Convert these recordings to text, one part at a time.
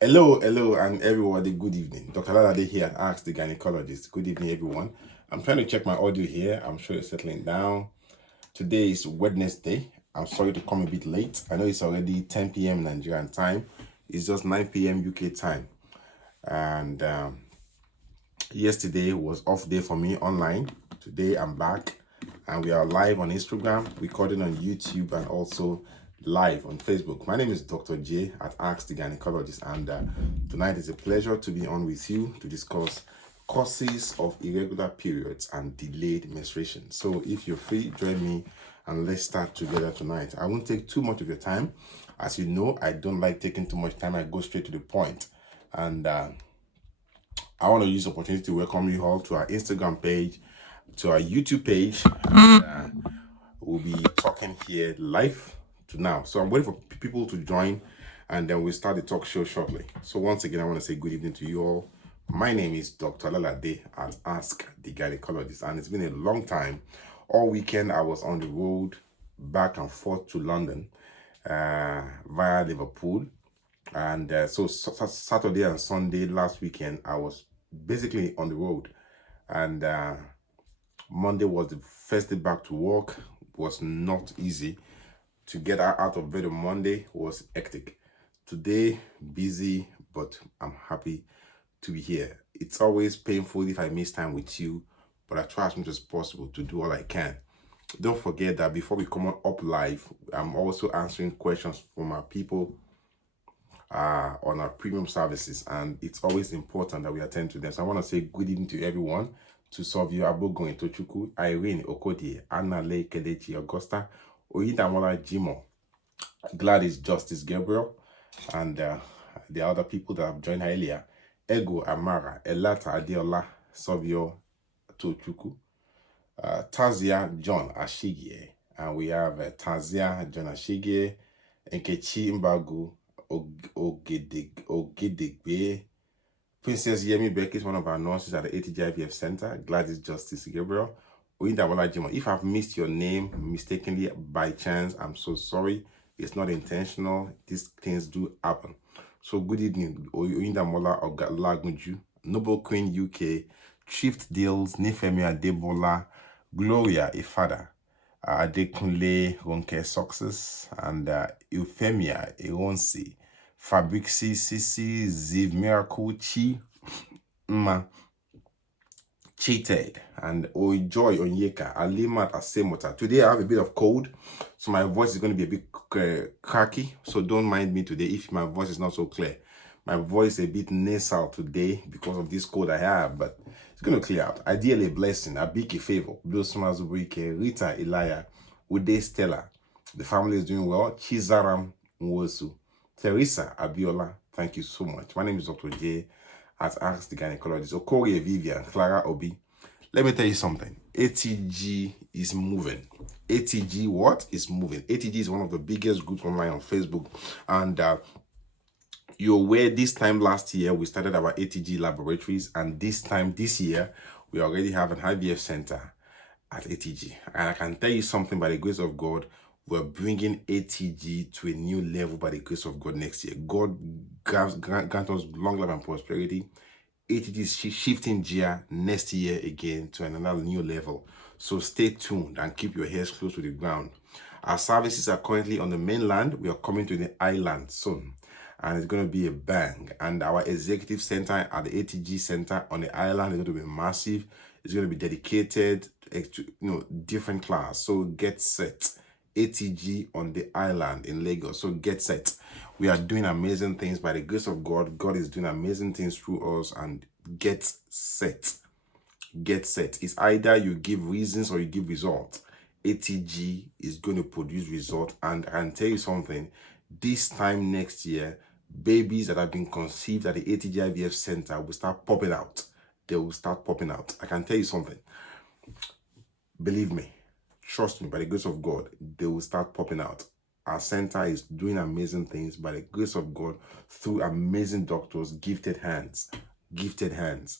Hello, and everybody. Good evening. Dr. Lalade here at Ask the Gynecologist. Good evening, everyone. I'm trying to check my audio here. I'm sure it's settling down. Today is Wednesday. I'm sorry to come a bit late. I know it's already 10 p.m. Nigerian time. It's just 9 p.m. UK time. And yesterday was off day for me online. Today I'm back, and we are live on Instagram, recording on YouTube, and also live on Facebook. My name is Dr. J at Ask the Gynecologist, and tonight is a pleasure to be on with you to discuss causes of irregular periods and delayed menstruation. So if you're free, join me and let's start together tonight. I won't take too much of your time. As you know, I don't like taking too much time. I go straight to the point. And I want to use the opportunity to welcome you all to our Instagram page, to our YouTube page. And, we'll be talking here live to now. So I'm waiting for people to join, and then we'll start the talk show shortly. So once again, I want to say good evening to you all. My name is Dr. Lalade at Ask the Gynecologist, and it's been a long time. All weekend, I was on the road back and forth to London via Liverpool. And so Saturday and Sunday last weekend, I was basically on the road. And Monday was the first day back to work. Was not easy. To get out of bed on Monday was hectic. Today, busy, but I'm happy to be here. It's always painful if I miss time with you, but I try as much as possible to do all I can. Don't forget that before we come up live, I'm also answering questions from our people on our premium services, and it's always important that we attend to them. So I want to say good evening to everyone. To Sovio Abogun Itochukwu, Irene Okodie, Anna Lei Kelechi Augusta, Oyidamola Jimo, Gladys Justice Gabriel, and the other people that have joined earlier. Ego Amara, Elata Adiola, Sovio Tochukwu, Tazia John Ashigie, and we have Tazia John Ashigie, Nkechi Mbagu, Ogedegbe, Princess Yemi Beck is one of our nurses at the ATGIVF Center, Gladys Justice Gabriel, Oyindamola Jimo. If I've missed your name mistakenly by chance, I'm so sorry. It's not intentional. These things do happen. So good evening, Oyindamola Ogalagunju, Noble Queen UK, Shift Deals, Nifemi Adebola, Gloria Ifada, Adekunle Ronke Success, and Euphemia Eronsi, Fabrixi Sisi, Ziv Miracle, Chi, Ma, Cheated, and Joy Onyeka, Alimat Asemota. Today I have a bit of cold, so my voice is going to be a bit cracky, so don't mind me today if my voice is not so clear. My voice is a bit nasal today because of this cold I have, but it's going to clear out. Ideally a blessing, a big favor. Blosoma Zubrike, Rita Elia, Ude Stella. The family is doing well. Chizaram Nwosu. Teresa Abiola, thank you so much. My name is Dr. J at Ask the Gynecologist. Okorie Vivian, Clara Obi. Let me tell you something. ATG is moving. ATG what? Is moving. ATG is one of the biggest groups online on Facebook. And you're aware this time last year, we started our ATG laboratories. And this year, we already have an IVF center at ATG. And I can tell you something, by the grace of God, we're bringing ATG to a new level by the grace of God next year. God grant us long life and prosperity. ATG is shifting gear next year again to another new level. So stay tuned and keep your heads close to the ground. Our services are currently on the mainland. We are coming to the island soon, and it's going to be a bang. And our executive center at the ATG center on the island is going to be massive. It's going to be dedicated to different class. So get set. ATG on the island in Lagos. So get set. We are doing amazing things by the grace of God. God is doing amazing things through us, and get set. Get set. It's either you give reasons or you give results. ATG is going to produce results, and I can tell you something. This time next year, babies that have been conceived at the ATG IVF Center will start popping out. They will start popping out. I can tell you something. Believe me. Trust me, by the grace of God, they will start popping out. Our center is doing amazing things by the grace of God through amazing doctors, gifted hands. Gifted hands.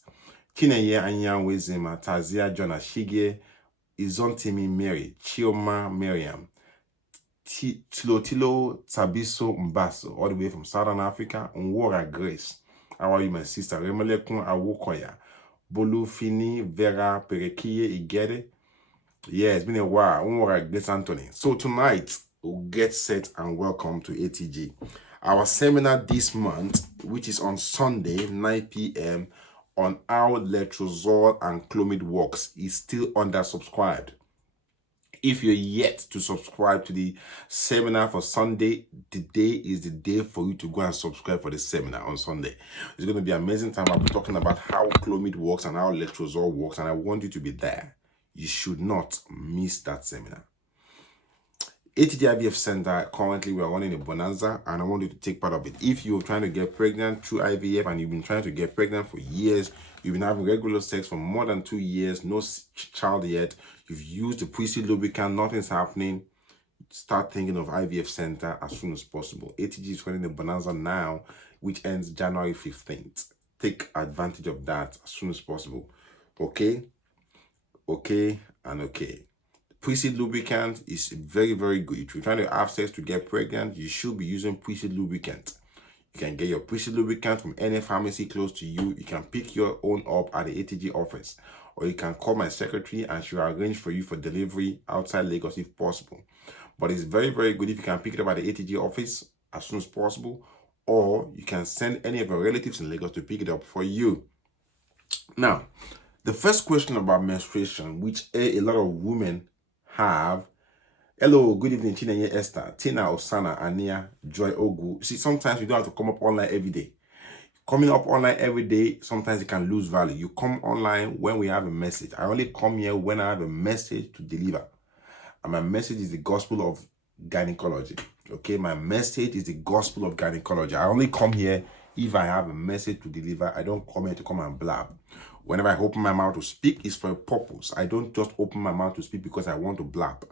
Chineye Anyan Wezema, Tazia John Ashige, Izontimi Mary, Chioma Miriam, Tilotilo Tabiso Mbaso, all the way from Southern Africa. Nwora Grace. How are you, my sister? Remelekun Awokoya. Bolu Fini Vera Perekiye Igede. Yeah, it's been a while. Nwora Grace Anthony. So tonight, we'll get set and welcome to ATG. Our seminar this month, which is on Sunday, 9 p.m., on how letrozole and clomid works, is still undersubscribed. If you're yet to subscribe to the seminar for Sunday, today is the day for you to go and subscribe for the seminar on Sunday. It's going to be an amazing time. I'll be talking about how clomid works and how letrozole works, and I want you to be there. You should not miss that seminar. ATG IVF Center, currently we are running a bonanza, and I want you to take part of it. If you're trying to get pregnant through IVF and you've been trying to get pregnant for years, you've been having regular sex for more than 2 years, no child yet, you've used the pre-seed lubricant, nothing's happening, start thinking of IVF Center as soon as possible. ATG is running a bonanza now, which ends January 15th. Take advantage of that as soon as possible. Okay, and okay. Pre-seed lubricant is very, very good. If you're trying to have sex to get pregnant, you should be using pre-seed lubricant. You can get your pre-seed lubricant from any pharmacy close to you. You can pick your own up at the ATG office, or you can call my secretary and she'll arrange for you for delivery outside Lagos if possible. But it's very, very good if you can pick it up at the ATG office as soon as possible, or you can send any of your relatives in Lagos to pick it up for you. Now, the first question about menstruation, which a lot of women have. Hello, good evening, Chinenye Esther, Tina Osana, Ania, Joy Ogu. See, sometimes you don't have to come up online every day. Coming up online every day, sometimes it can lose value. You come online when we have a message. I only come here when I have a message to deliver. And my message is the gospel of gynecology. Okay, my message is the gospel of gynecology. I only come here if I have a message to deliver. I don't come here to come and blab. Whenever I open my mouth to speak, it's for a purpose. I don't just open my mouth to speak because I want to blab.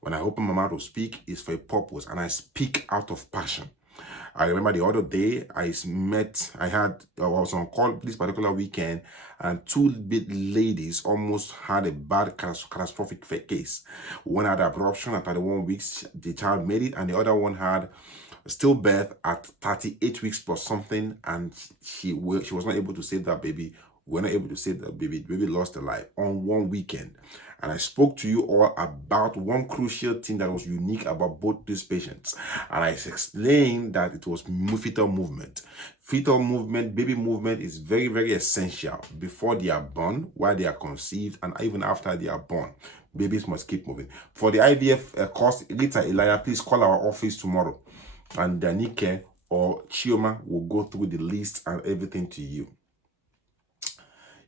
When I open my mouth to speak, it's for a purpose, and I speak out of passion. I remember the other day I was on call this particular weekend, and 2 big ladies almost had a bad catastrophic case. One had abortion at 31 weeks, the child made it, and the other one had stillbirth at 38 weeks plus something, and she was not able to save that baby. We were not able to save that baby. The baby lost her life on one weekend. And I spoke to you all about one crucial thing that was unique about both these patients. And I explained that it was fetal movement. Fetal movement, baby movement is very, very essential before they are born, while they are conceived, and even after they are born. Babies must keep moving. For the IVF course, Rita Elia, please call our office tomorrow. And Danike or Chioma will go through the list and everything to you.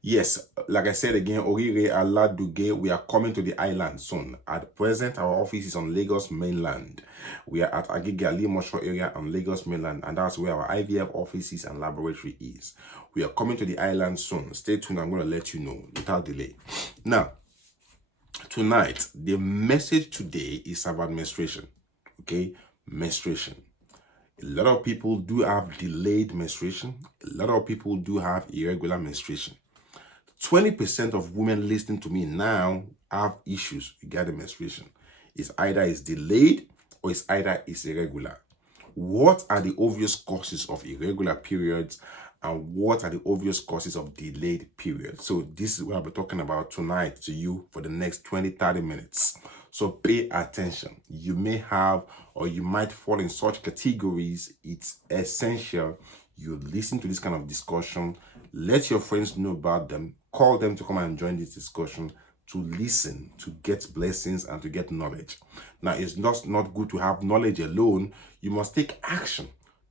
Yes, like I said again, Orire Aladuge, we are coming to the island soon. At present, our office is on Lagos mainland. We are at Agege Alimosho area on Lagos mainland, and that's where our IVF offices and laboratory is. We are coming to the island soon. Stay tuned, I'm going to let you know without delay. Now, tonight, the message today is about menstruation. Okay, menstruation. A lot of people do have delayed menstruation. A lot of people do have irregular menstruation. 20% of women listening to me now have issues regarding menstruation. It's either it's delayed or it's either it's irregular. What are the obvious causes of irregular periods, and what are the obvious causes of delayed periods? So this is what I'll be talking about tonight to you for the next 20-30 minutes. So pay attention. You may have, or you might fall in such categories. It's essential you listen to this kind of discussion. Let your friends know about them. Call them to come and join this discussion, to listen, to get blessings, and to get knowledge. Now, it's not good to have knowledge alone. You must take action.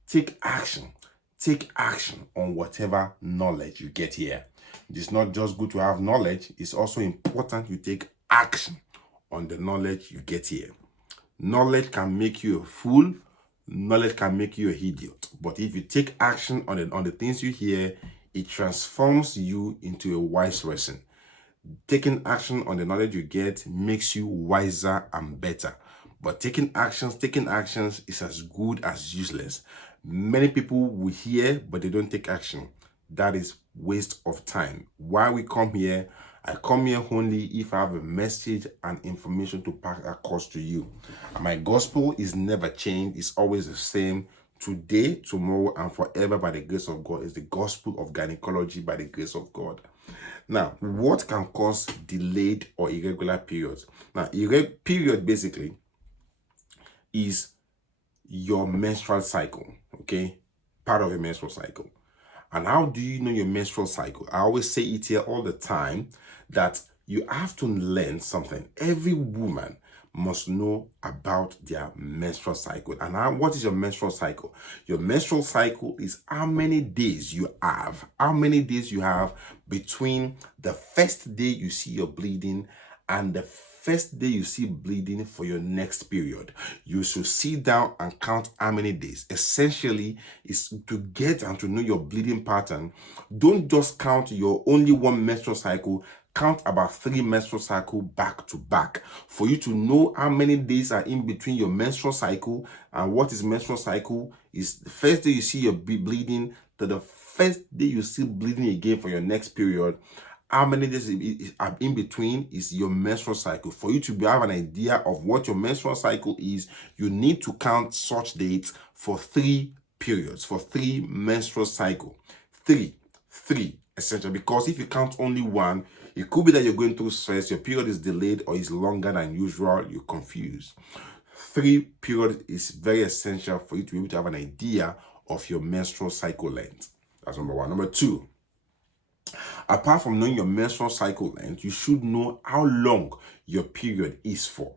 Take action. Take action on whatever knowledge you get here. It's not just good to have knowledge. It's also important you take action on the knowledge you get here. Knowledge can make you a fool. Knowledge can make you an idiot. But if you take action on the things you hear, it transforms you into a wise person. Taking action on the knowledge you get makes you wiser and better. But taking actions is as good as useless. Many people will hear, but they don't take action. That is waste of time. Why we come here I come here only if I have a message and information to pass across to you. And my gospel is never changed. It's always the same. Today, tomorrow, and forever by the grace of God is the gospel of gynecology by the grace of God. Now, what can cause delayed or irregular periods? Now, period basically is your menstrual cycle, okay? Part of your menstrual cycle. And how do you know your menstrual cycle? I always say it here all the time that you have to learn something. Every woman must know about their menstrual cycle. And what is your menstrual cycle? Your menstrual cycle is how many days you have. How many days you have between the first day you see your bleeding and the first day you see bleeding for your next period. You should sit down and count how many days. Essentially, is to get and to know your bleeding pattern. Don't just count your only one menstrual cycle. Count about 3 menstrual cycles back to back for you to know how many days are in between your menstrual cycle. And what is menstrual cycle is the first day you see your bleeding to the first day you see bleeding again for your next period. How many days in between is your menstrual cycle. For you to have an idea of what your menstrual cycle is, you need to count such dates for 3 periods, for 3 menstrual cycle. Three essential, because if you count only one, it could be that you're going through stress, your period is delayed or is longer than usual, you're confused. 3 periods is very essential for you to be able to have an idea of your menstrual cycle length. That's number 1. Number 2, apart from knowing your menstrual cycle length, you should know how long your period is for.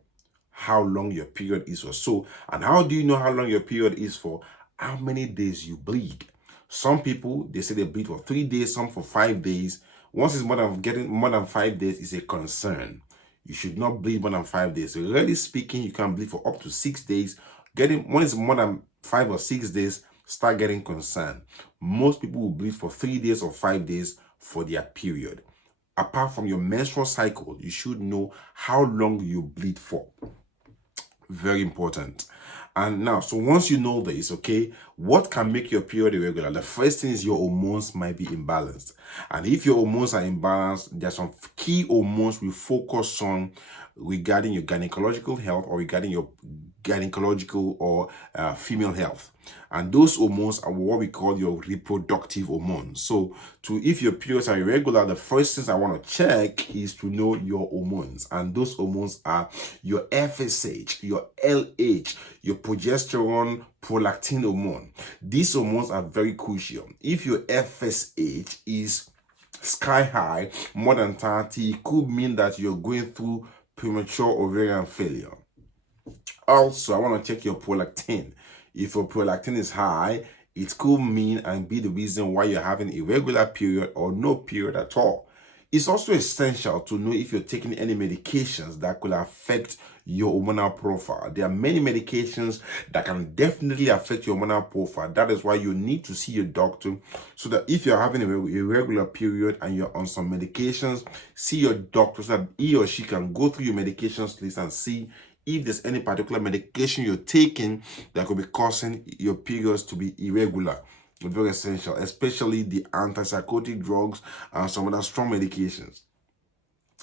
How long your period is for. So, and how do you know how long your period is for? How many days you bleed. Some people, they say they bleed for 3 days, some for 5 days. Once it's getting more than 5 days, is a concern. You should not bleed more than 5 days. Really speaking, you can bleed for up to 6 days. When it's more than 5 or 6 days, start getting concerned. Most people will bleed for 3 days or 5 days for their period. Apart from your menstrual cycle, you should know how long you bleed for. Very important. And now, so once you know this, okay, what can make your period irregular? The first thing is your hormones might be imbalanced. And if your hormones are imbalanced, there are some key hormones we focus on regarding your gynecological health or regarding your gynecological or female health. And those hormones are what we call your reproductive hormones. So if your periods are irregular, the first things I want to check is to know your hormones. And those hormones are your FSH, your LH, your progesterone, prolactin hormone. These hormones are very crucial. If your FSH is sky high, more than 30, it could mean that you're going through premature ovarian failure. Also, I want to check your prolactin. If your prolactin is high, it could mean and be the reason why you're having irregular period or no period at all. It's also essential to know if you're taking any medications that could affect your hormonal profile. There are many medications that can definitely affect your hormonal profile. That is why you need to see your doctor, so that if you're having a irregular period and you're on some medications, see your doctor so that he or she can go through your medications list and see if there's any particular medication you're taking that could be causing your periods to be irregular. Very essential, especially the antipsychotic drugs and some other strong medications.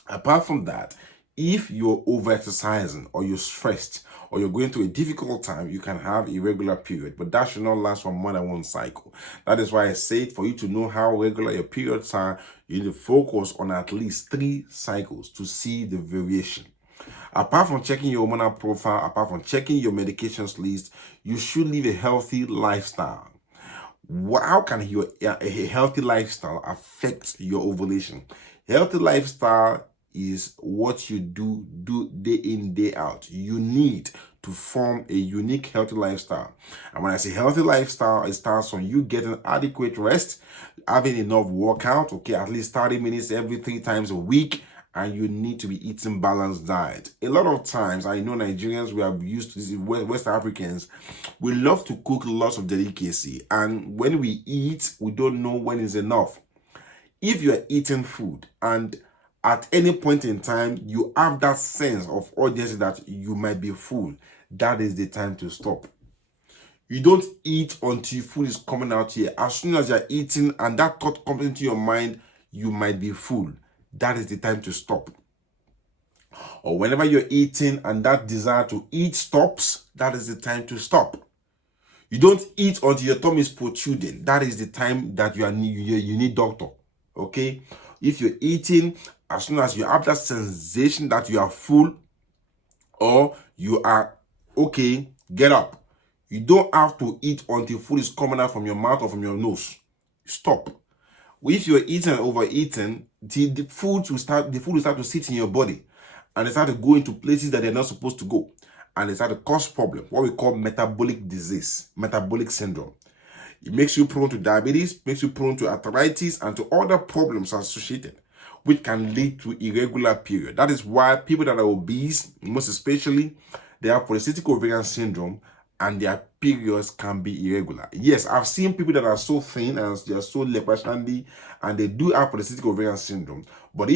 Apart from that, if you're overexercising or you're stressed or you're going through a difficult time, you can have irregular period, but that should not last for more than 1 cycle. That is why I say for you to know how regular your periods are, you need to focus on at least 3 cycles to see the variation. Apart from checking your hormonal profile, apart from checking your medications list, you should live a healthy lifestyle. How can a healthy lifestyle affect your ovulation? Healthy lifestyle is what you do day in, day out. You need to form a unique healthy lifestyle. And when I say healthy lifestyle, it starts from you getting adequate rest, having enough workout, okay, at least 30 minutes every 3 times a week, and you need to be eating balanced diet. A lot of times, I know Nigerians, we are used to this, West Africans, we love to cook lots of delicacy, and when we eat, we don't know when is enough. If you are eating food and at any point in time, you have that sense of urgency that you might be full, that is the time to stop. You don't eat until food is coming out here. As soon as you're eating and that thought comes into your mind, you might be full. that is the time to stop. Or whenever you're eating and that desire to eat stops, that is the time to stop. You don't eat until your tummy is protruding. That is the time that you need doctor. Okay? If you're eating, as soon as you have that sensation that you are full or you are okay, get up. You don't have to eat until food is coming out from your mouth or from your nose. Stop. If you're eating and overeating, the food will start to sit in your body, and they start to go into places that they're not supposed to go, and they start to cause problem, what we call metabolic disease, metabolic syndrome. It makes you prone to diabetes, makes you prone to arthritis, and to other problems associated, which can lead to irregular period. That is why people that are obese, most especially, they have polycystic ovarian syndrome, and their periods can be irregular. Yes, I've seen people that are so thin and they are so leproshandy, and they do have polycystic ovarian syndrome. But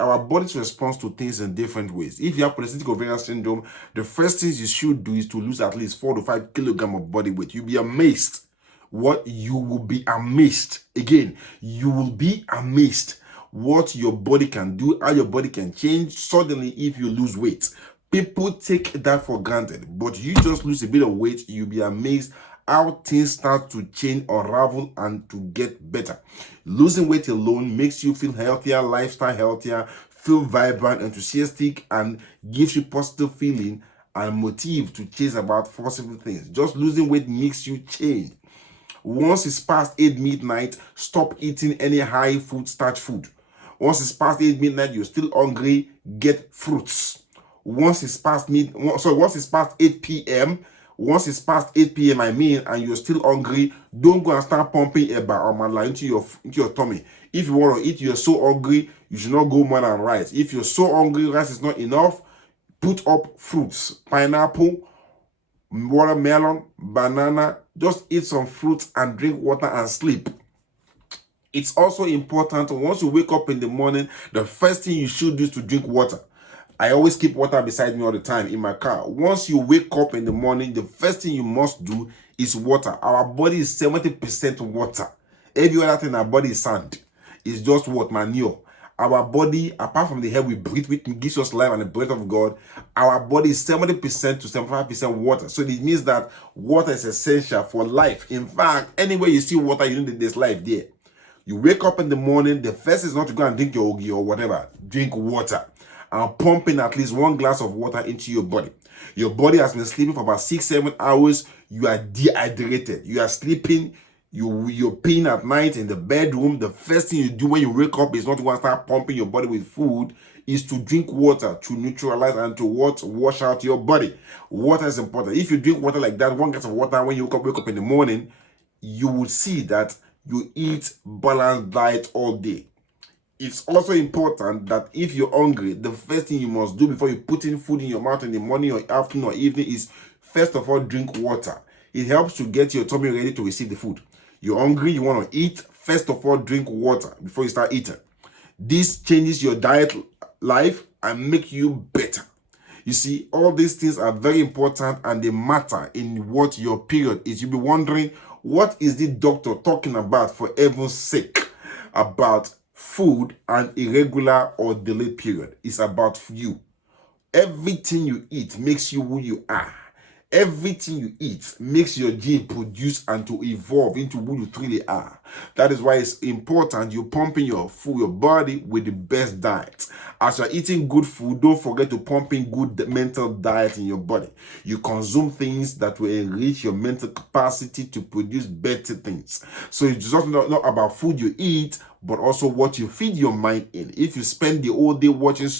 our bodies respond to things in different ways. If you have polycystic ovarian syndrome, the first things you should do is to lose at least 4 to 5 kilograms of body weight. You'll be amazed. You will be amazed. Again, you will be amazed what your body can do, how your body can change suddenly if you lose weight. People take that for granted, but you just lose a bit of weight, you'll be amazed how things start to change, unravel, and to get better. Losing weight alone makes you feel healthier, lifestyle healthier, feel vibrant, enthusiastic, and gives you positive feeling and motive to chase about possible things. Just losing weight makes you change. Once it's past 8 midnight, stop eating any high food, starch food. Once it's past 8 midnight, you're still hungry, get fruits. Once it's past 8 p.m., once it's past 8 p.m., and you're still hungry, don't go and start pumping eba or mala into your tummy. If you want to eat, you're so hungry, you should not go more than rice. If you're so hungry, rice is not enough, put up fruits, pineapple, watermelon, banana. Just eat some fruits and drink water and sleep. It's also important, once you wake up in the morning, the first thing you should do is to drink water. I always keep water beside me all the time in my car. Once you wake up in the morning, the first thing you must do is water. Our body is 70% water. Every other thing in our body is sand. It's just what? Manure. Our body, apart from the air we breathe, which gives us life and the breath of God, our body is 70% to 75% water. So it means that water is essential for life. In fact, anywhere you see water, you know that there's life there. You wake up in the morning, the first is not to go and drink your ogi or whatever. Drink water. And pumping at least 1 glass of water into your body. Your body has been sleeping for about 6-7 hours. You are dehydrated. You are sleeping. You're peeing at night in the bedroom. The first thing you do when you wake up is not to go and start pumping your body with food, is to drink water to neutralize and to wash out your body. Water is important. If you drink water like that, 1 glass of water when you wake up in the morning, you will see that you eat balanced diet all day. It's also important that if you're hungry, the first thing you must do before you put in food in your mouth in the morning or afternoon or evening is, first of all, drink water. It helps to get your tummy ready to receive the food. You're hungry, you want to eat, first of all, drink water before you start eating. This changes your diet life and make you better. You see, all these things are very important and they matter in what your period is. You'll be wondering, what is the doctor talking about, for heaven's sake, about food and irregular or delayed period? It's about you. Everything you eat makes you who you are. Everything you eat makes your gene produce and to evolve into who you truly are. That is why it's important you're pumping your food, your body, with the best diet. As you're eating good food, don't forget to pump in good mental diet in your body. You consume things that will enrich your mental capacity to produce better things. So it's just not about food you eat, but also what you feed your mind in. If you spend the whole day watching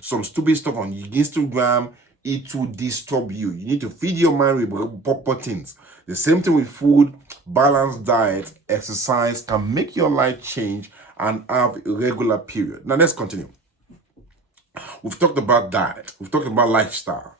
some stupid stuff on Instagram, it will disturb you. You need to feed your mind with proper things. The same thing with food, balanced diet, exercise can make your life change and have a regular period. Now let's continue. We've talked about diet. We've talked about lifestyle.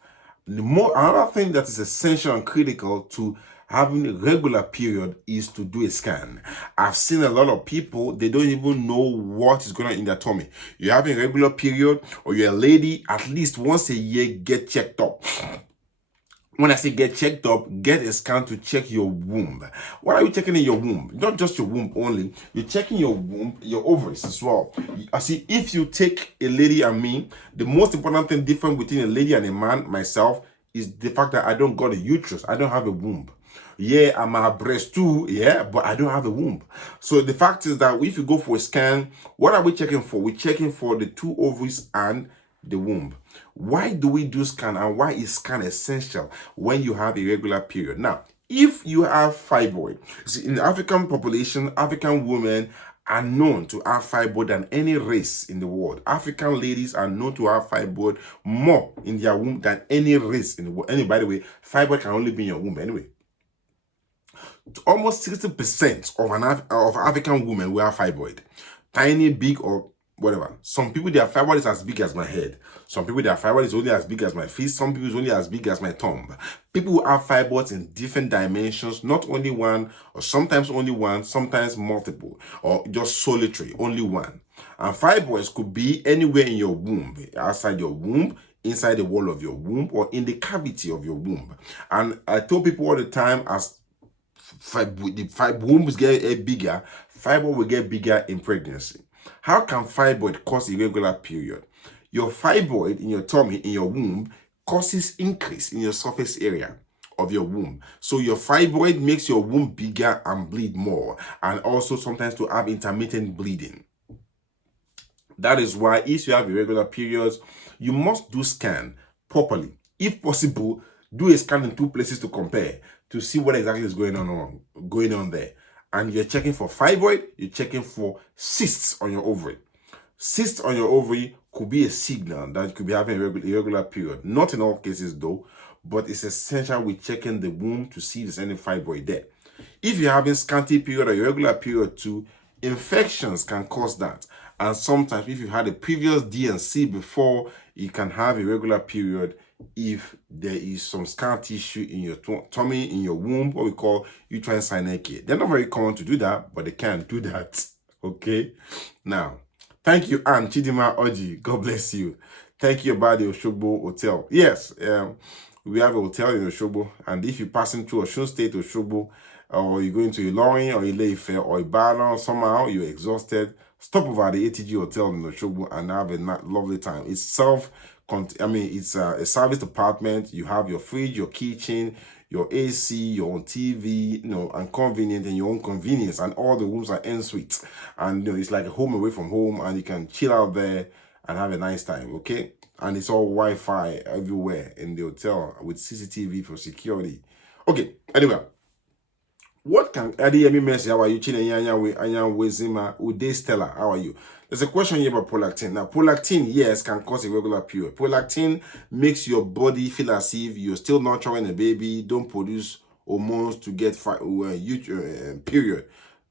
Another thing that is essential and critical to having a regular period is to do a scan. I've seen a lot of people, they don't even know what is going on in their tummy. You're having a regular period, or you're a lady, at least once a year, get checked up. When I say get checked up, get a scan to check your womb. What are you checking in your womb? Not just your womb only. You're checking your womb, your ovaries as well. I see, if you take a lady and me, the most important thing different between a lady and a man, myself, is the fact that I don't got a uterus. I don't have a womb. Yeah, I'm a breast too, yeah, but I don't have a womb. So the fact is that if you go for a scan, what are we checking for? We're checking for the two ovaries and the womb. Why do we do scan, and why is scan essential when you have a regular period? Now, if you have fibroid, see, in the African population, African women are known to have fibroid than any race in the world. African ladies are known to have fibroid more in their womb than any race in the world. And by the way, fibroid can only be in your womb anyway. Almost 60% of African women will have fibroid, tiny, big, or whatever. Some people, their fibroid is as big as my head. Some people, their fibroid is only as big as my fist. Some people is only as big as my thumb. People who have fibroids in different dimensions, not only one, or sometimes only one, sometimes multiple, or just solitary, only one. And fibroids could be anywhere in your womb, outside your womb, inside the wall of your womb, or in the cavity of your womb. And I tell people all the time, as the wombs get bigger, fibroid will get bigger in pregnancy. How can fibroid cause irregular period? Your fibroid in your tummy, in your womb, causes increase in your surface area of your womb. So your fibroid makes your womb bigger and bleed more, and also sometimes to have intermittent bleeding. That is why if you have irregular periods, you must do scan properly. If possible, do a scan in two places to compare, to see what exactly is going on there. And you're checking for fibroid, you're checking for cysts on your ovary. Cysts on your ovary could be a signal that you could be having a irregular period. Not in all cases though, but it's essential with checking the womb to see if there's any fibroid there. If you're having scanty period or irregular period too, infections can cause that. And sometimes if you had a previous D&C before, you can have a regular period if there is some scar tissue in your tummy, in your womb, what we call uterine synecdoche. They're not very common to do that, but they can do that. Okay? Now, thank you, Anne Chidima Oji. God bless you. Thank you about the Osogbo Hotel. Yes, we have a hotel in Osogbo, and if you're passing through Osun State, Osogbo, or you're going to Ilorin or Ile-Ife or Ibadan, somehow you're exhausted, stop over at the ATG Hotel in Osogbo and have a lovely time. It's it's a service apartment. You have your fridge, your kitchen, your AC, your own TV, and convenient, and your own convenience, and all the rooms are en suite. And it's like a home away from home, and you can chill out there and have a nice time, okay? And it's all Wi-Fi everywhere in the hotel with CCTV for security. Okay, anyway. What can Adiyemi Mercy? How are you? Chinenya Wezima Ude Stella. How are you? There's a question here about prolactin. Now, prolactin, yes, can cause irregular period. Prolactin makes your body feel as if you're still nurturing a baby, don't produce hormones to get period.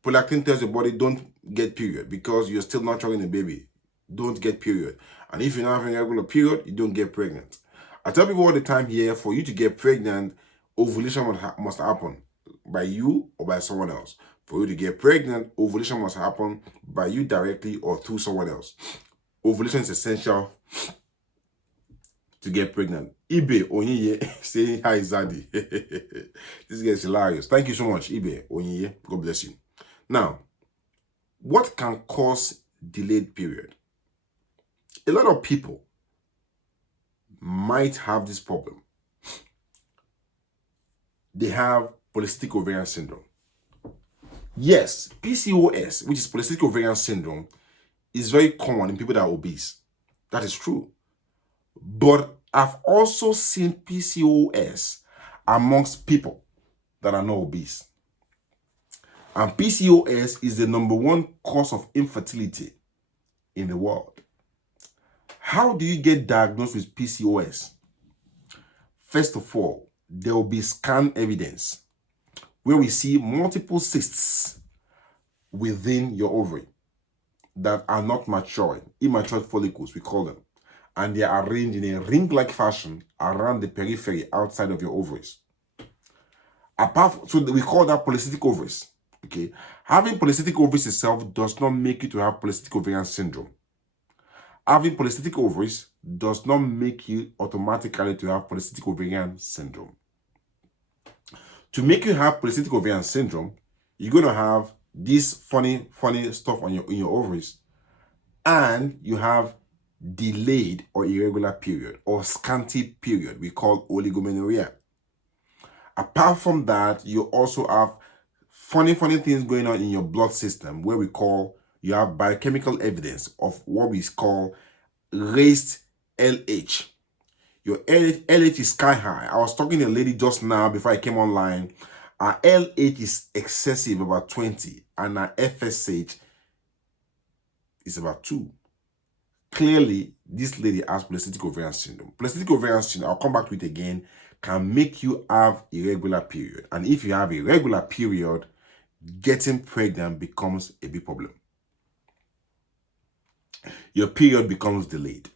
Prolactin tells your body don't get period because you're still nurturing a baby. Don't get period. And if you're not having a regular period, you don't get pregnant. I tell people all the time here, for you to get pregnant, ovulation must happen by you or by someone else. For you to get pregnant, ovulation must happen by you directly or through someone else. Ovulation is essential to get pregnant. Ibe Onyiye saying hi, Zaddy. This guy is hilarious. Thank you so much, Ibe Onyiye. God bless you. Now, what can cause delayed period? A lot of people might have this problem. They have polycystic ovarian syndrome. Yes, PCOS, which is polycystic ovarian syndrome, is very common in people that are obese. That is true. But I've also seen PCOS amongst people that are not obese. And PCOS is the #1 cause of infertility in the world. How do you get diagnosed with PCOS? First of all, there will be scan evidence where we see multiple cysts within your ovary that are not maturing, immature follicles, we call them. And they are arranged in a ring-like fashion around the periphery outside of your ovaries. So we call that polycystic ovaries. Okay, having polycystic ovaries itself does not make you to have polycystic ovarian syndrome. Having polycystic ovaries does not make you automatically to have polycystic ovarian syndrome. To make you have polycystic ovarian syndrome, you're going to have this funny stuff on in your ovaries, and you have delayed or irregular period or scanty period we call oligomenorrhea. Apart from that, you also have funny things going on in your blood system where you have biochemical evidence of what we call raised LH. Your LH is sky high. I was talking to a lady just now before I came online. Our LH is excessive, about 20, and our FSH is about 2. Clearly, this lady has polycystic ovarian syndrome. Polycystic ovarian syndrome, I'll come back to it again, can make you have irregular period. And if you have irregular period, getting pregnant becomes a big problem. Your period becomes delayed.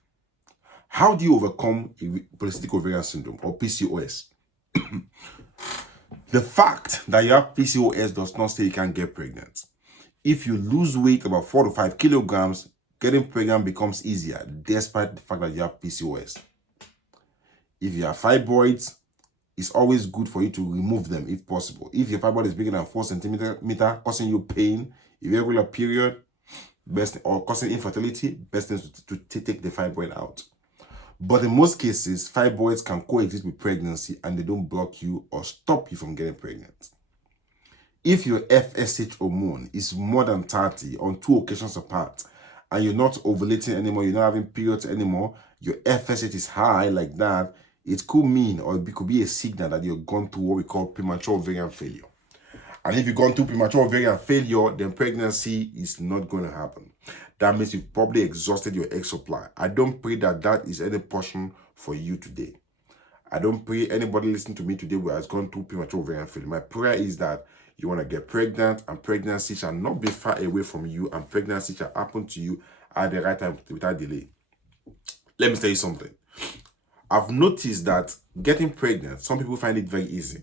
How do you overcome polycystic ovarian syndrome or PCOS? The fact that you have PCOS does not say you can't get pregnant. If you lose weight about 4 to 5 kilograms, getting pregnant becomes easier despite the fact that you have PCOS. If you have fibroids, it's always good for you to remove them if possible. If your fibroid is bigger than 4 centimeters, causing you pain, irregular period, or causing infertility, best thing to take the fibroid out. But in most cases, fibroids can coexist with pregnancy and they don't block you or stop you from getting pregnant. If your FSH hormone is more than 30 on 2 occasions apart, and you're not ovulating anymore, you're not having periods anymore, your FSH is high like that, it could mean, or it could be a signal that you've gone through what we call premature ovarian failure. And if you've gone through premature ovarian failure, then pregnancy is not going to happen. That means you've probably exhausted your egg supply. I don't pray that is any portion for you today. I don't pray anybody listening to me today who has gone through premature ovarian failure. My prayer is that you want to get pregnant, and pregnancy shall not be far away from you, and pregnancy shall happen to you at the right time without delay. Let me tell you something. I've noticed that getting pregnant, some people find it very easy.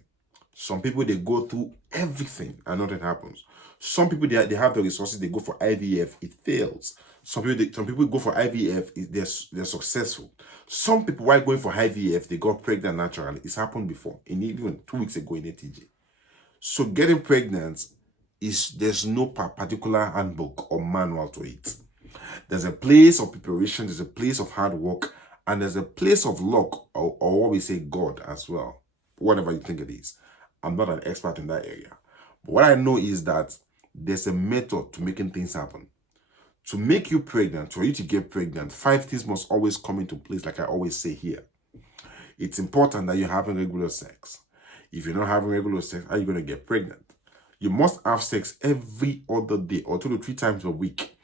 Some people, they go through everything and nothing happens. Some people, they have the resources, they go for IVF, it fails. Some people go for IVF, they're successful. Some people, while going for IVF, they got pregnant naturally. It's happened before, even 2 weeks ago in ATG. So getting pregnant, there's no particular handbook or manual to it. There's a place of preparation, there's a place of hard work, and there's a place of luck, or what we say God as well, whatever you think it is. I'm not an expert in that area. But what I know is that there's a method to making things happen. To make you pregnant, for you to get pregnant, 5 things must always come into place, like I always say here. It's important that you're having regular sex. If you're not having regular sex, how are you going to get pregnant? You must have sex every other day or 2 to 3 times a week.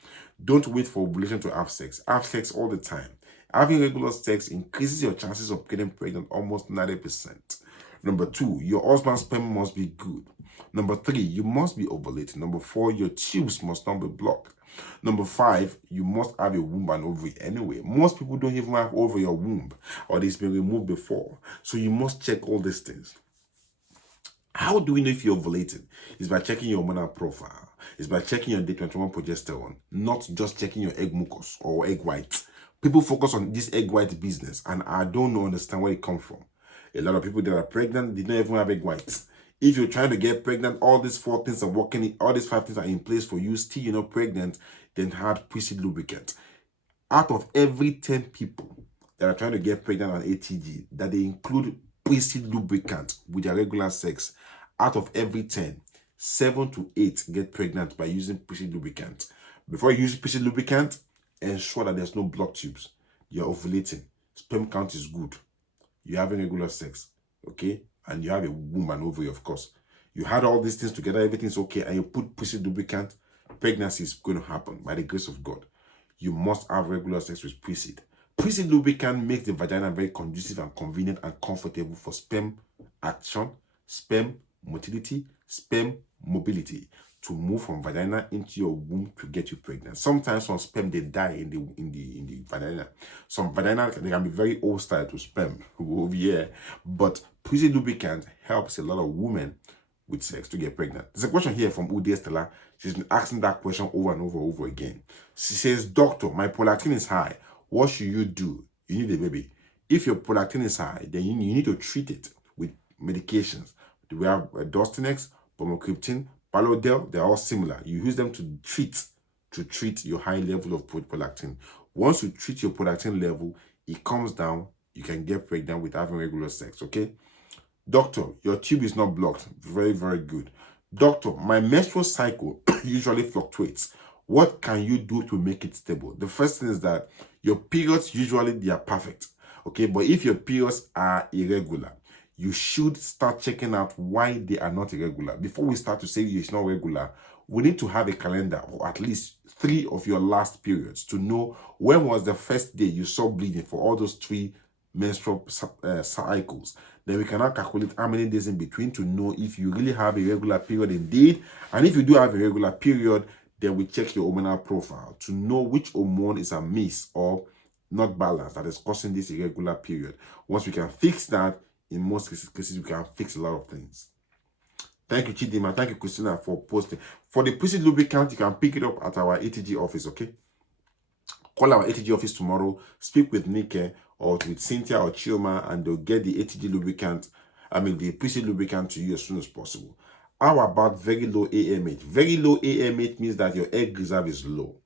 Don't wait for ovulation to have sex. Have sex all the time. Having regular sex increases your chances of getting pregnant almost 90%. Number 2, your husband's sperm must be good. Number 3, you must be ovulating. Number 4, your tubes must not be blocked. Number 5, you must have a womb and ovary anyway. Most people don't even have ovary or womb, or it's been removed before. So you must check all these things. How do we know if you're ovulating? It's by checking your hormonal profile. It's by checking your day 21 progesterone, not just checking your egg mucus or egg white. People focus on this egg white business, and I don't understand where it comes from. A lot of people that are pregnant, they don't even have egg whites. If you're trying to get pregnant, all these 4 things are working, all these 5 things are in place for you, still you're not pregnant, then have Pre-Seed lubricant. Out of every 10 people that are trying to get pregnant on ATG, that they include Pre-Seed lubricant with their regular sex, out of every 10, 7 to 8 get pregnant by using Pre-Seed lubricant. Before you use Pre-Seed lubricant, ensure that there's no blocked tubes. You're ovulating. Sperm count is good. You're having regular sex, okay? And you have a womb and ovary, of course. You had all these things together, everything's okay, and you put Pre-Seed lubricant, pregnancy is going to happen by the grace of God. You must have regular sex with Pre-Seed. Pre-Seed lubricant makes the vagina very conducive and convenient and comfortable for sperm action, sperm motility, sperm mobility, to move from vagina into your womb to get you pregnant. Sometimes some sperm, they die in the vagina. Some vagina, they can be very hostile to sperm over here, but Pre-Seed lubricant helps a lot of women with sex to get pregnant. There's a question here from Uday Stella. She's been asking that question over and over again. She says, "Doctor, my prolactin is high. What should you do? You need a baby." If your prolactin is high, then you need to treat it with medications. We have Dostinex, Bromocriptine, Palodel. They're all similar. You use them to treat your high level of prolactin. Once you treat your prolactin level, it comes down. You can get pregnant with having regular sex. Okay, doctor, your tube is not blocked. Very, very good. Doctor, my menstrual cycle usually fluctuates. What can you do to make it stable? The first thing is that your periods usually they are perfect. Okay, but if your periods are irregular, you should start checking out why they are not irregular. Before we start to say it's not regular, we need to have a calendar for at least 3 of your last periods to know when was the first day you saw bleeding for all those 3 menstrual cycles. Then we cannot calculate how many days in between to know if you really have a regular period indeed. And if you do have a regular period, then we check your hormonal profile to know which hormone is amiss or not balanced that is causing this irregular period. Once we can fix that, in most cases, we can fix a lot of things. Thank you, Chidima. Thank you, Christina, for posting. For the Prissy lubricant, you can pick it up at our ATG office, okay? Call our ATG office tomorrow, speak with Nike or with Cynthia or Chioma, and they'll get the ATG lubricant, the Prissy lubricant to you as soon as possible. How about very low AMH? Very low AMH means that your egg reserve is low.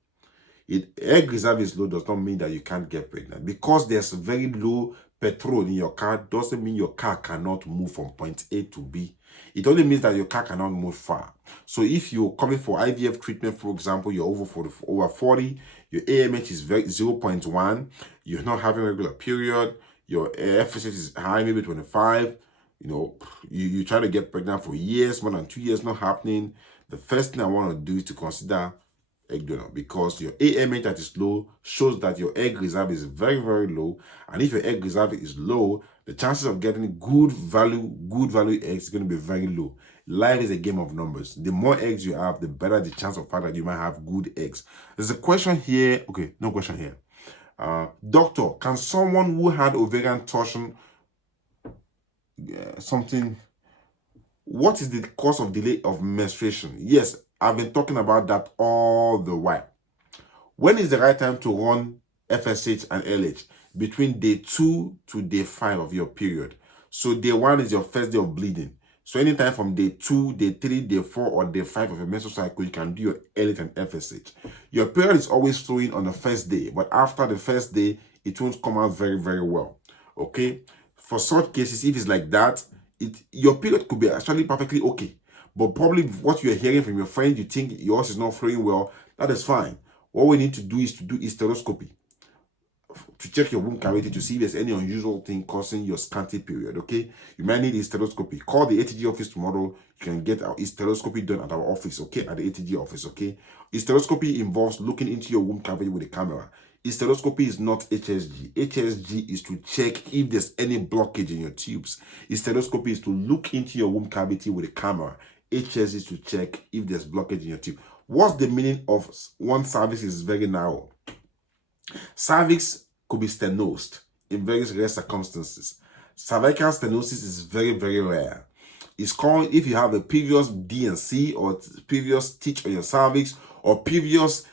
Egg reserve is low does not mean that you can't get pregnant. Because there's very low petrol in your car doesn't mean your car cannot move from point A to B. It only means that your car cannot move far. So if you're coming for IVF treatment, for example, you're over 40, your AMH is 0.1, you're not having a regular period, your FSH is high, maybe 25, you try to get pregnant for years, more than 2 years, not happening. The first thing I want to do is to consider egg donor, because your AMH that is low shows that your egg reserve is very, very low. And if your egg reserve is low, the chances of getting good value eggs is going to be very low. Life is a game of numbers. The more eggs you have, the better the chance of fact that you might have good eggs. There's a question here. Okay, no question here. Doctor, can someone who had ovarian torsion what is the cause of delay of menstruation? Yes, I've been talking about that all the while. When is the right time to run FSH and LH? Between day 2 to day 5 of your period. So day 1 is your first day of bleeding. So anytime from day 2, day 3, day 4, or day 5 of your menstrual cycle, you can do your LH and FSH. Your period is always flowing on the first day, but after the first day, it won't come out very, very well. Okay? For such cases, if it's like that, your period could be actually perfectly okay. But probably what you're hearing from your friend, you think yours is not flowing well, that is fine. What we need to do is to do hysteroscopy to check your womb cavity to see if there's any unusual thing causing your scanty period, okay? You might need hysteroscopy. Call the ATG office tomorrow. You can get our hysteroscopy done at our office, okay? At the ATG office, okay? Hysteroscopy involves looking into your womb cavity with a camera. Hysteroscopy is not HSG. HSG is to check if there's any blockage in your tubes. Hysteroscopy is to look into your womb cavity with a camera. HSG is to check if there's blockage in your tube. What's the meaning of one cervix is very narrow? Cervix could be stenosed in various rare circumstances. Cervical stenosis is very, very rare. It's called if you have a previous D&C or previous stitch on your cervix or previous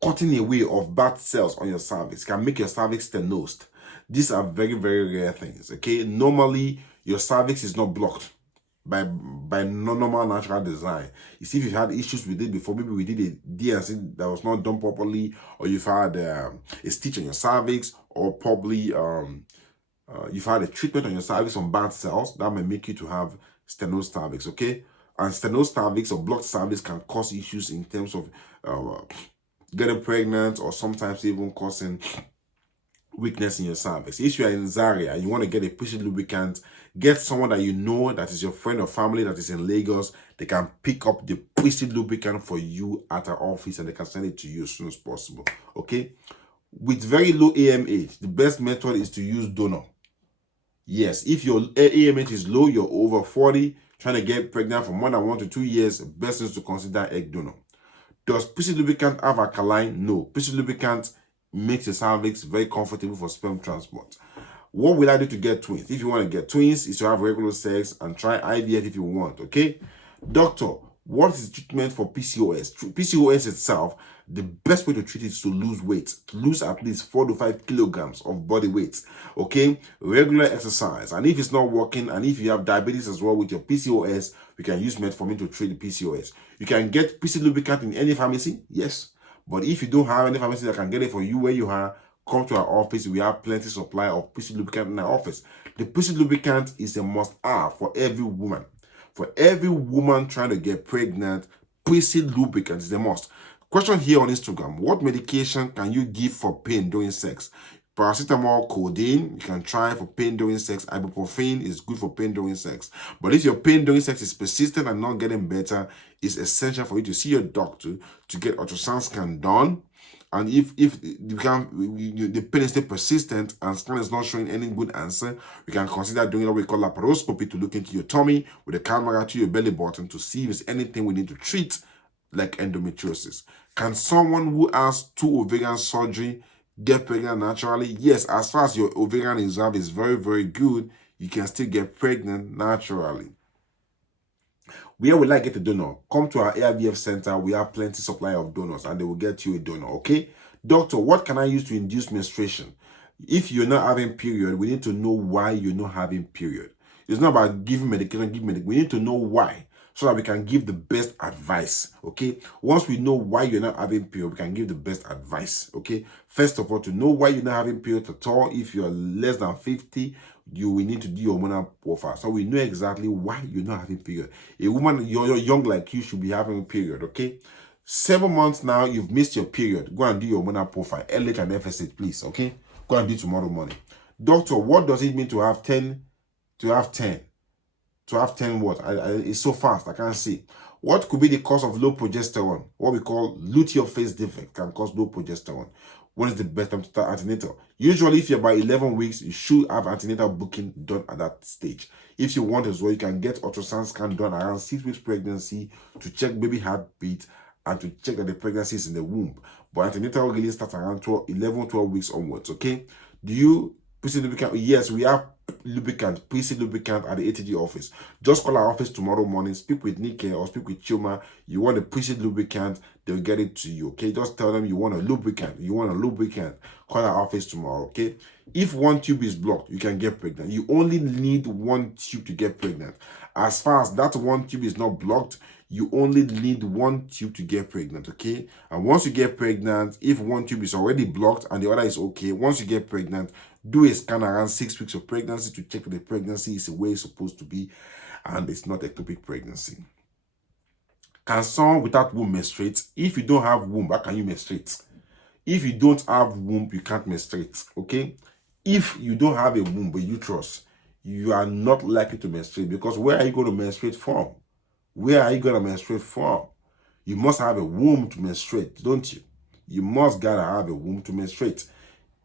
cutting away of bad cells on your cervix can make your cervix stenosed. These are very, very rare things, okay? Normally, your cervix is not blocked by normal natural design. You see, if you've had issues with it before, maybe we did a D&C that was not done properly, or you've had a stitch on your cervix, or probably you've had a treatment on your cervix on bad cells, that may make you to have stenosed cervix, okay? And stenosed cervix or blocked cervix can cause issues in terms of getting pregnant, or sometimes even causing weakness in your cervix. If you are in Zaria and you want to get a Prissy lubricant, get someone that you know that is your friend or family that is in Lagos. They can pick up the Prissy lubricant for you at our office and they can send it to you as soon as possible. Okay? With very low AMH, the best method is to use donor. Yes, if your AMH is low, you're over 40, trying to get pregnant for more than 1 to 2 years, best is to consider egg donor. Does Prissy lubricant have alkaline? No. Prissy lubricant makes the cervix very comfortable for sperm transport. What will I do to get twins? If you want to get twins, is to have regular sex and try IVF if you want, okay? Doctor, What is treatment for PCOS? PCOS itself, the best way to treat it is to lose weight, to lose at least 4 to 5 kilograms of body weight. Okay, regular exercise. And if it's not working, and if you have diabetes as well with your PCOS, we can use metformin to treat the PCOS. You can get PC lubricant in any pharmacy, yes. But if you don't have any pharmacy that can get it for you where you are, come to our office. We have plenty supply of PC lubricant in our office. The PC lubricant is a must-have for every woman. For every woman trying to get pregnant, PC lubricant is the must. Question here on Instagram: what medication can you give for pain during sex? Paracetamol, codeine, you can try for pain during sex. Ibuprofen is good for pain during sex. But if your pain during sex is persistent and not getting better, it's essential for you to see your doctor to get ultrasound scan done. And if the pain is still persistent and scan is not showing any good answer, we can consider doing what we call laparoscopy to look into your tummy with a camera to your belly button to see if there's anything we need to treat, like endometriosis. Can someone who has 2 ovarian surgery get pregnant naturally? Yes, as far as your ovarian reserve is very, very good, you can still get pregnant naturally. Where will I get a donor? Come to our AIVF center. We have plenty supply of donors and they will get you a donor, okay? Doctor, what can I use to induce menstruation? If you're not having period, we need to know why you're not having period. It's not about giving medication, We need to know why so that we can give the best advice, okay? Once we know why you're not having period, we can give the best advice, okay? First of all, to know why you're not having period at all, if you're less than 50, you will need to do your hormonal profile. So we know exactly why you're not having period. A woman, you're young like you, should be having a period, okay? 7 months now, you've missed your period. Go and do your hormonal profile. LH and FSH, please, okay? Go and do tomorrow morning. Doctor, what does it mean to have 10? To have 10 what? It's so fast, I can't see. What could be the cause of low progesterone? What we call luteal phase defect can cause low progesterone. When is the best time to start antenatal? Usually, if you're about 11 weeks, you should have antenatal booking done at that stage. If you want as well, you can get ultrasound scan done around 6 weeks pregnancy to check baby heartbeat and to check that the pregnancy is in the womb. But antenatal really starts around 12 weeks onwards, okay? Do you PC lubricant? Yes, we have lubricant, PC lubricant at the ATG office. Just call our office tomorrow morning, speak with Nike or speak with Chuma. You want a PC lubricant, they'll get it to you, okay? Just tell them you want a lubricant. Call our office tomorrow, okay? If one tube is blocked, you can get pregnant. You only need one tube to get pregnant. As far as that one tube is not blocked, you only need one tube to get pregnant, okay? And once you get pregnant, if one tube is already blocked and the other is okay, once you get pregnant, do a scan around 6 weeks of pregnancy to check that the pregnancy is the way it's supposed to be and it's not ectopic pregnancy. Can someone without womb menstruate? If you don't have womb, how can you menstruate? If you don't have womb, you can't menstruate, okay? If you don't have a womb, a uterus, you are not likely to menstruate, because where are you going to menstruate from? Where are you going to menstruate from? You must have a womb to menstruate, don't you? You must gotta have a womb to menstruate.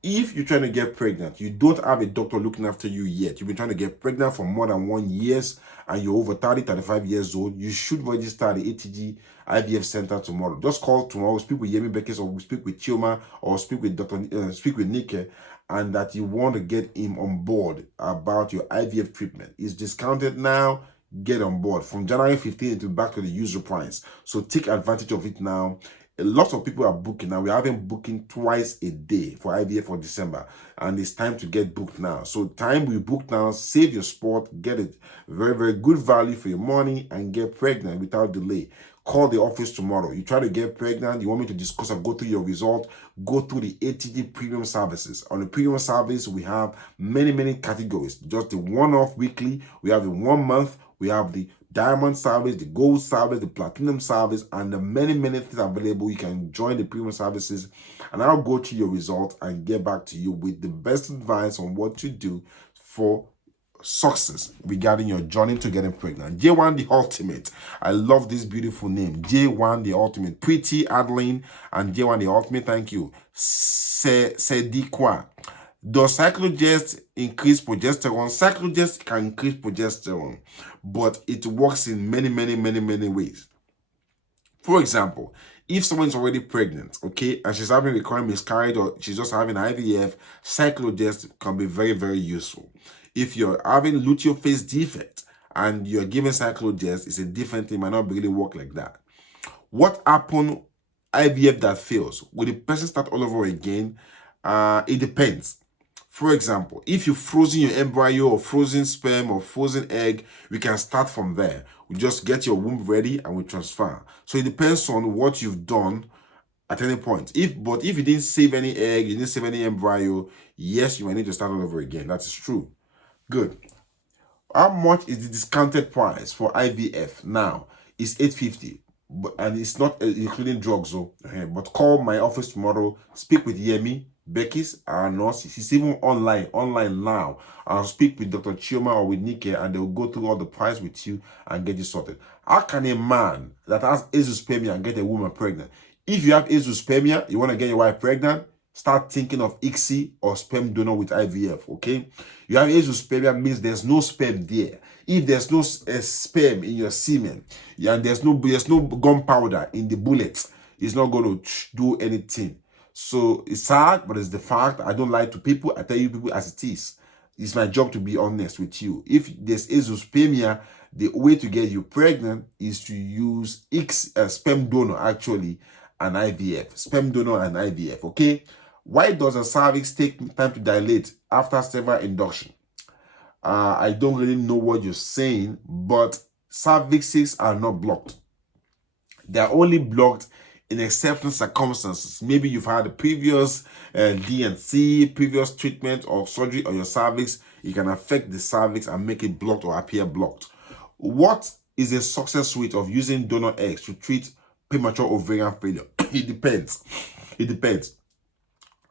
If you're trying to get pregnant, you don't have a doctor looking after you yet, you've been trying to get pregnant for more than 1 year, and you're over 35 years old, you should register at the ATG IVF Center tomorrow. Just call tomorrow, speak with Yemi Beckes, or speak with Chioma, or speak with Nike, and that you want to get him on board about your IVF treatment. It's discounted now. Get on board. From January 15th, it will back to the usual price. So take advantage of it now. A lot of people are booking now. We're having booking twice a day for IVF for December, and it's time to get booked now. So time we book now, save your spot, get it. Very, very good value for your money, and get pregnant without delay. Call the office tomorrow. You try to get pregnant, you want me to discuss and go through your result, go through the ATG premium services. On the premium service, we have many categories. Just the one-off weekly, we have the 1 month, we have the diamond service, the gold service, the platinum service, and the many things available. You can join the premium services, and I'll go through your result and get back to you with the best advice on what to do for success regarding your journey to getting pregnant. J1 the Ultimate. I love this beautiful name. J1 the Ultimate. Pretty Adeline and J1 the Ultimate. Thank you. Sedikwa. Does Cyclogest increase progesterone? Cyclogest can increase progesterone, but it works in many ways. For example, if someone is already pregnant, okay, and she's having recurrent miscarriage, or she's just having IVF, Cyclogest can be very useful. If you're having luteal phase defect and you're given cyclogest, it's a different thing. It might not really work like that. What happened IVF that fails? Will the person start all over again? It depends. For example, if you've frozen your embryo or frozen sperm or frozen egg, we can start from there. We just get your womb ready and we transfer. So it depends on what you've done at any point. But if you didn't save any egg, you didn't save any embryo, yes, you might need to start all over again. That is true. Good. How much is the discounted price for IVF now? It's $850, and it's not including drugs. But call my office tomorrow. Speak with Yemi Beckis, our nurse. She's even online now. I'll speak with Dr. Chioma or with Nike, and they'll go through all the price with you and get you sorted. How can a man that has azoospermia get a woman pregnant? If you have azoospermia, you want to get your wife pregnant, start thinking of ICSI or sperm donor with IVF, okay? You have azoospermia means there's no sperm there. If there's no sperm in your semen, and there's no gunpowder in the bullet, it's not going to do anything. So it's sad, but it's the fact. I don't lie to people. I tell you people as it is. It's my job to be honest with you. If there's azoospermia, the way to get you pregnant is to use sperm donor, actually, and IVF. Sperm donor and IVF, okay? Why does a cervix take time to dilate after several induction? I don't really know what you're saying, but cervixes are not blocked. They are only blocked in exceptional circumstances. Maybe you've had a previous DNC, previous treatment or surgery on your cervix. It can affect the cervix and make it blocked or appear blocked. What is a success rate of using donor eggs to treat premature ovarian failure? It depends. It depends.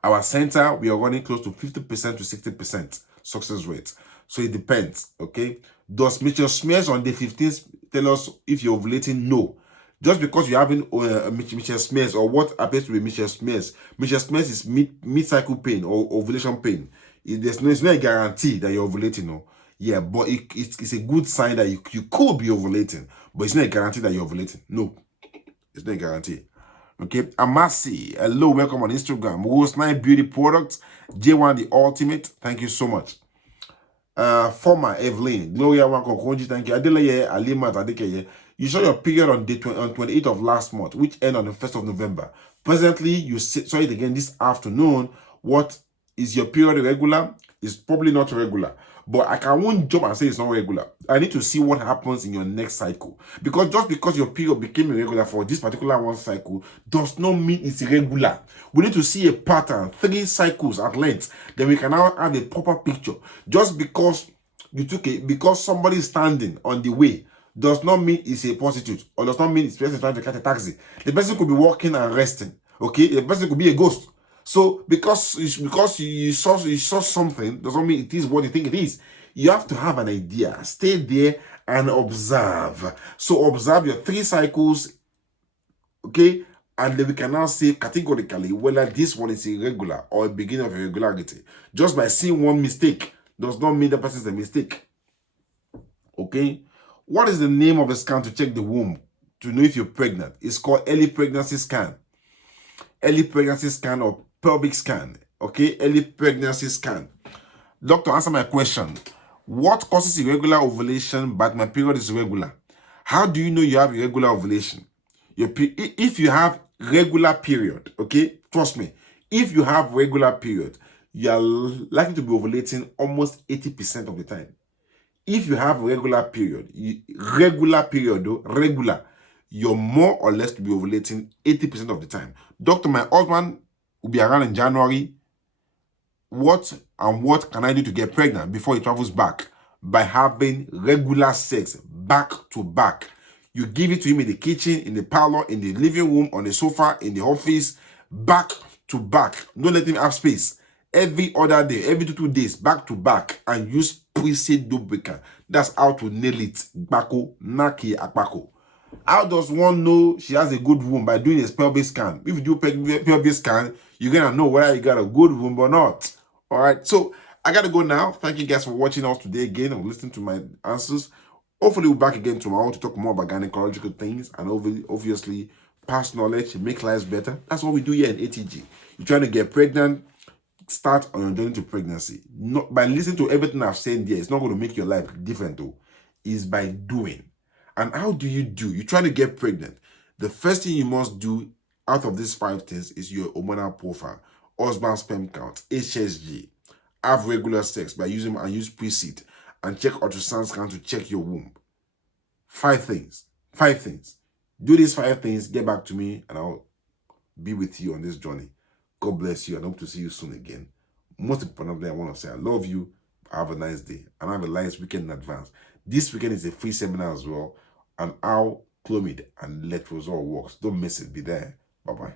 Our center, we are running close to 50% to 60% success rate. So it depends, okay? Does Mitchell smears on day 15 tell us if you're ovulating? No. Just because you're having Mitchell smears or what appears to be Mitchell smears is mid-cycle pain or ovulation pain. There's no a guarantee that you're ovulating, no. Yeah, but it's a good sign that you could be ovulating, but it's not a guarantee that you're ovulating. No, it's not a guarantee. Okay, Amasi, hello, welcome on Instagram. Rose 9 Beauty Products, J1 the Ultimate, thank you so much. Former Evelyn, Gloria Wankokonji, thank you. Adeleye Alimat Adekeye, you saw your period on 28th of last month, which ended on the 1st of November. Presently, you saw it again this afternoon. What is your period regular? It's probably not regular. But I won't jump and say it's not regular. I need to see what happens in your next cycle. Because just because your period became irregular for this particular one cycle does not mean it's irregular. We need to see a pattern, 3 cycles at length. Then we can now have a proper picture. Just because because somebody is standing on the way does not mean it's a prostitute, or does not mean it's person trying to catch a taxi. The person could be walking and resting. Okay, the person could be a ghost. So because you saw something doesn't mean it is what you think it is. You have to have an idea. Stay there and observe. So observe your 3 cycles, okay, and then we can now say categorically whether this one is irregular or a beginning of irregularity. Just by seeing one mistake does not mean the person is a mistake. Okay, what is the name of a scan to check the womb to know if you're pregnant? It's called early pregnancy scan. Early pregnancy scan or pelvic scan. Okay, early pregnancy scan. Doctor, answer my question. What causes irregular ovulation but my period is regular? How do you know you have irregular ovulation? If you have regular period, okay, trust me, if you have regular period, you are likely to be ovulating almost 80% of the time. If you have regular period, you're more or less to be ovulating 80% of the time. Doctor, my husband will be around in January. What can I do to get pregnant before he travels back? By having regular sex back to back. You give it to him in the kitchen, in the parlor, in the living room, on the sofa, in the office, back to back. Don't let him have space. Every other day, every 2 days, back to back, and use pre-seed lubricant. That's how to nail it. Bako, naki, akbako. How does one know she has a good womb? By doing a pelvic scan. If you do pelvic scan, you're gonna know whether you got a good womb or not. All right, so I gotta go now. Thank you guys for watching us today again and listening to my answers. Hopefully we'll be back again tomorrow to talk more about gynecological things and obviously pass knowledge, make lives better. That's what we do here in ATG. You're trying to get pregnant, start on your journey to pregnancy. Not by listening to everything I've said there, it's not going to make your life different though. is by doing. And how do? You try to get pregnant. The first thing you must do out of these 5 things is your hormonal profile, husband sperm count, HSG, have regular sex by using and use pre-seed, and check ultrasound scan to check your womb. 5 things. 5 things. Do these 5 things, get back to me, and I'll be with you on this journey. God bless you, and I hope to see you soon again. Most importantly, I want to say I love you. Have a nice day, and have a nice weekend in advance. This weekend is a free seminar as well on how Clomid and Letrozole works. Don't miss it. Be there. Bye-bye.